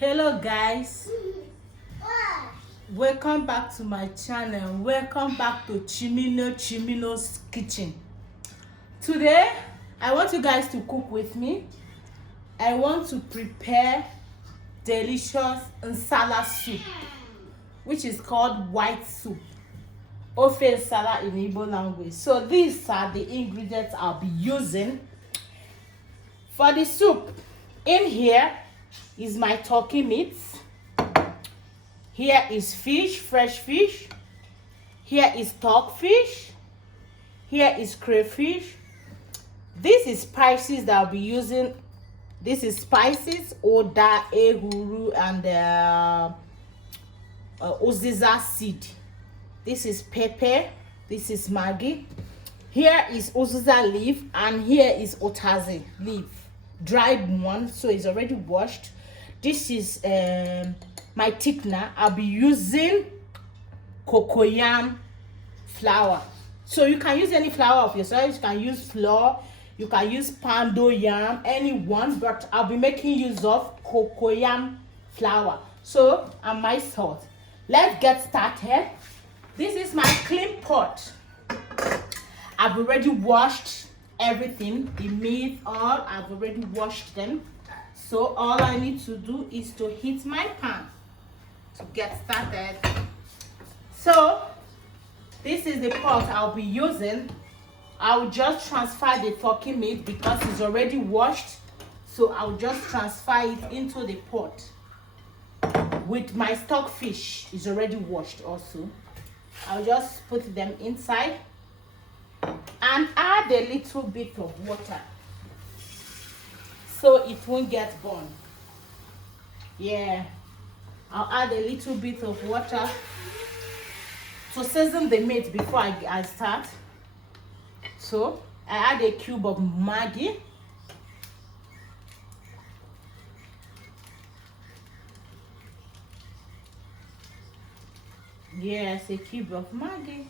Hello guys, welcome back to my channel. Welcome back to Chimino's kitchen. Today I want you guys to cook with me. I want to prepare delicious Nsala soup, which is called white soup, ofe Nsala in Igbo language. So these are the ingredients I'll be using for the soup. In here is my turkey meat. Here is fish, fresh fish. Here is stockfish. Here is crayfish. This is spices that I'll be using. This is spices, oda, ehuru, and uziza seed. This is pepper. This is maggi. Here is uziza leaf, and here is otazi leaf, dried one, so it's already washed. This is my thickener. I'll be using cocoyam flour. So you can use any flour of yourself. You can use flour, you can use pando yam, anyone, but I'll be making use of cocoyam flour. So, and my salt. Let's get started. This is my clean pot. I've already washed everything, the meat, all. I've already washed them. So all I need to do is to heat my pan to get started. So this is the pot I'll be using. I'll just transfer the turkey meat because it's already washed. So I'll just transfer it into the pot. With my stockfish is already washed also. I'll just put them inside and add a little bit of water so it won't get burned. Yeah, I'll add a little bit of water to season the meat before I start. So I add a cube of maggi. Yes, a cube of maggi.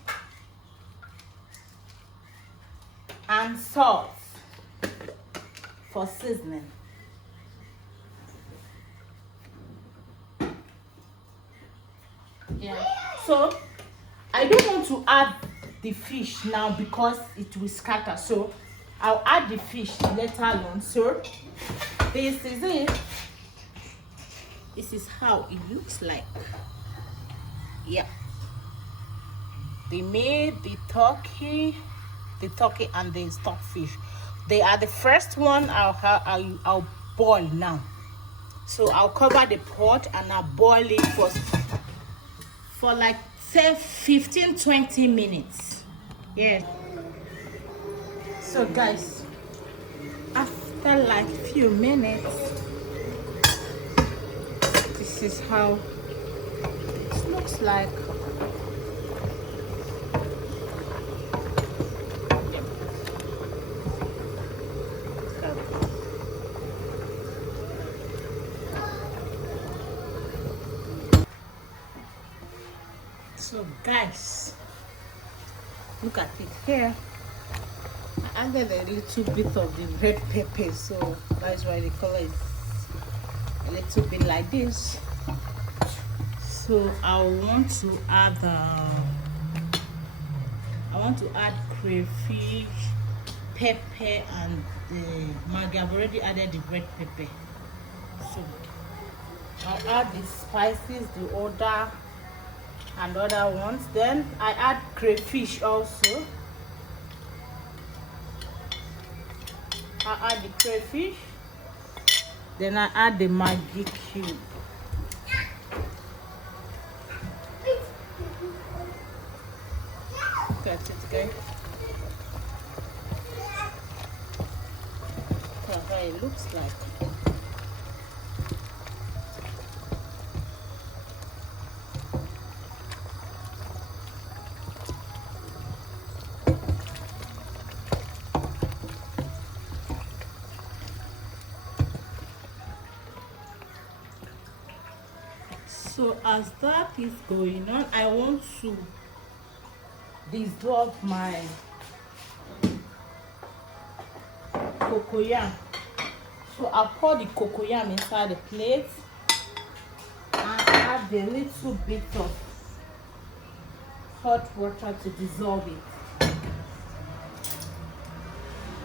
And salt for seasoning. Yeah, so I don't want to add the fish now because it will scatter, so I'll add the fish later on. So this is it. This is how it looks like. Yeah, the meat, the turkey and the stockfish, they are the first one I'll boil now. So I'll cover the pot and I'll boil it for like say 15-20 minutes. Yeah, so guys, after like few minutes, this is how it looks like. So guys, look at it here. I added a little bit of the red pepper, so that's why the color is a little bit like this. So I want to add crayfish, pepper, and the maggi. I've already added the red pepper. So I'll add the spices, the oda and other ones. Then I add crayfish also. I add the crayfish. Then I add the maggi cube. Look at it, guys. That's how it looks like. So as that is going on, I want to dissolve my cocoyam. So I'll pour the cocoyam inside the plate add a little bit of hot water to dissolve it.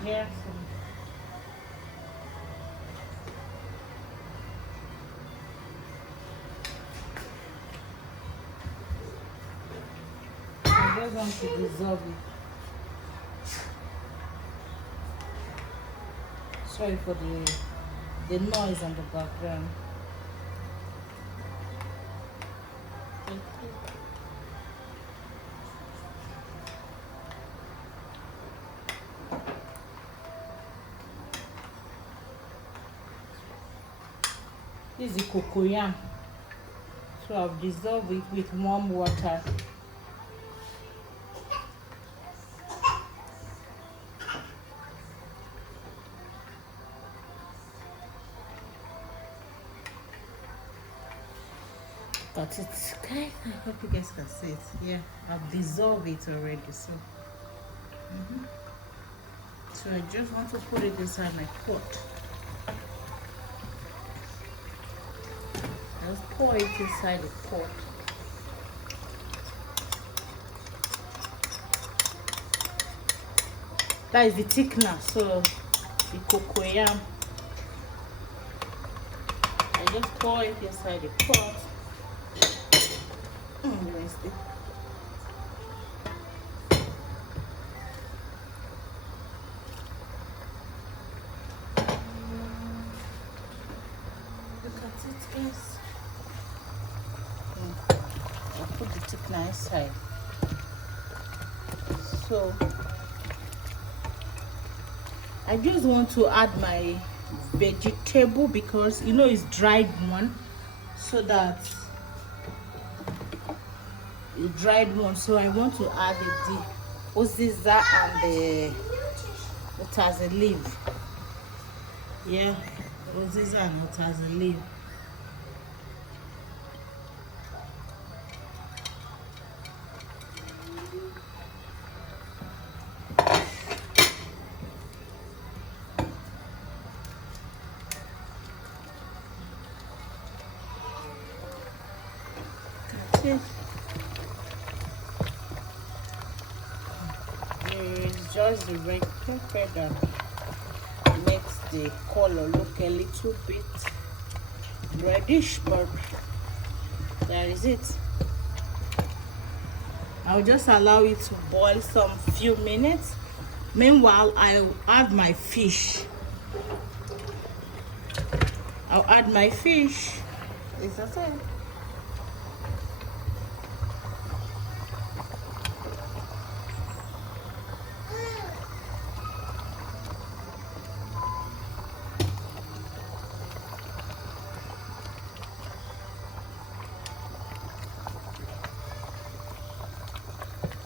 Here, I just want to dissolve it. Sorry for the noise on the background. This is the cocoyam, so I've dissolved it with warm water. But it's kind. I hope you guys can see it. Yeah, I've dissolved it already. So, so I just want to put it inside my pot. Just pour it inside the pot. That is the thickener. So the cocoyam, I just pour it inside the pot. Wednesday. Look at it, guys. I'll put the thickener inside. So I just want to add my vegetable because you know it's dried one, so that the dried one. So I want to add the oziza and the utazi leaf. Yeah, oziza and utazi leaf. That's it. It's just the red pepper that makes the color look a little bit reddish, but that is it. I'll just allow it to boil some few minutes. Meanwhile, I'll add my fish. I'll add my fish. Is that it?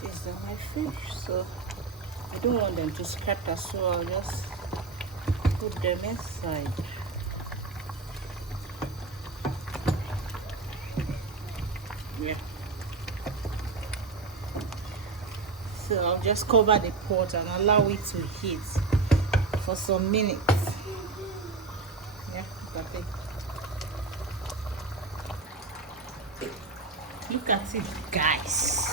These are my fish, so I don't want them to scatter, so I'll just put them inside. Yeah. So I'll just cover the pot and allow it to heat for some minutes. Yeah, look at it. Look at it, guys.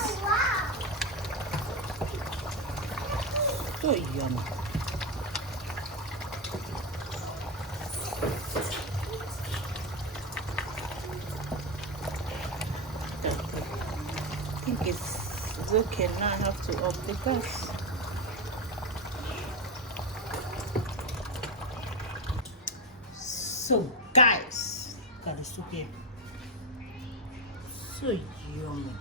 So yummy. I think it's okay now. I have to up the gas. So guys, got the soup here. So yummy.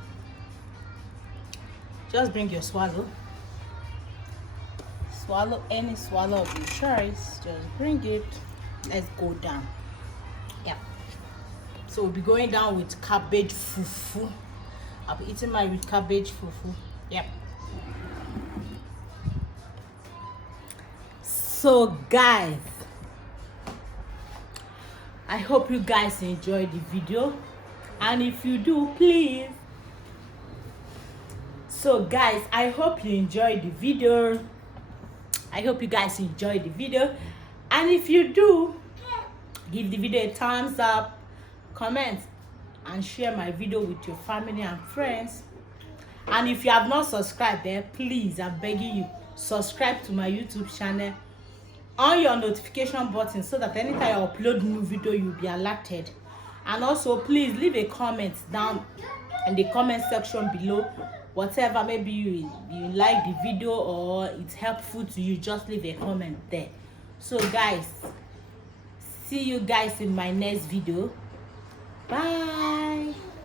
Just bring your swallow. Swallow, any swallow of your choice. Just bring it. Let's go down. Yeah. So we'll be going down with cabbage fufu. I'll be eating mine with cabbage fufu. Yep. So guys, I hope you guys enjoyed the video, and if you do, please. So guys, I hope you enjoyed the video. I hope you guys enjoyed the video, and if you do, give the video a thumbs up, comment and share my video with your family and friends. And if you have not subscribed there, please, I'm begging you, subscribe to my YouTube channel, on your notification button, so that anytime I upload new video, you'll be alerted. And also please leave a comment down in the comment section below. Whatever, maybe you like the video or it's helpful to you, just leave a comment there. So guys, see you guys in my next video. Bye.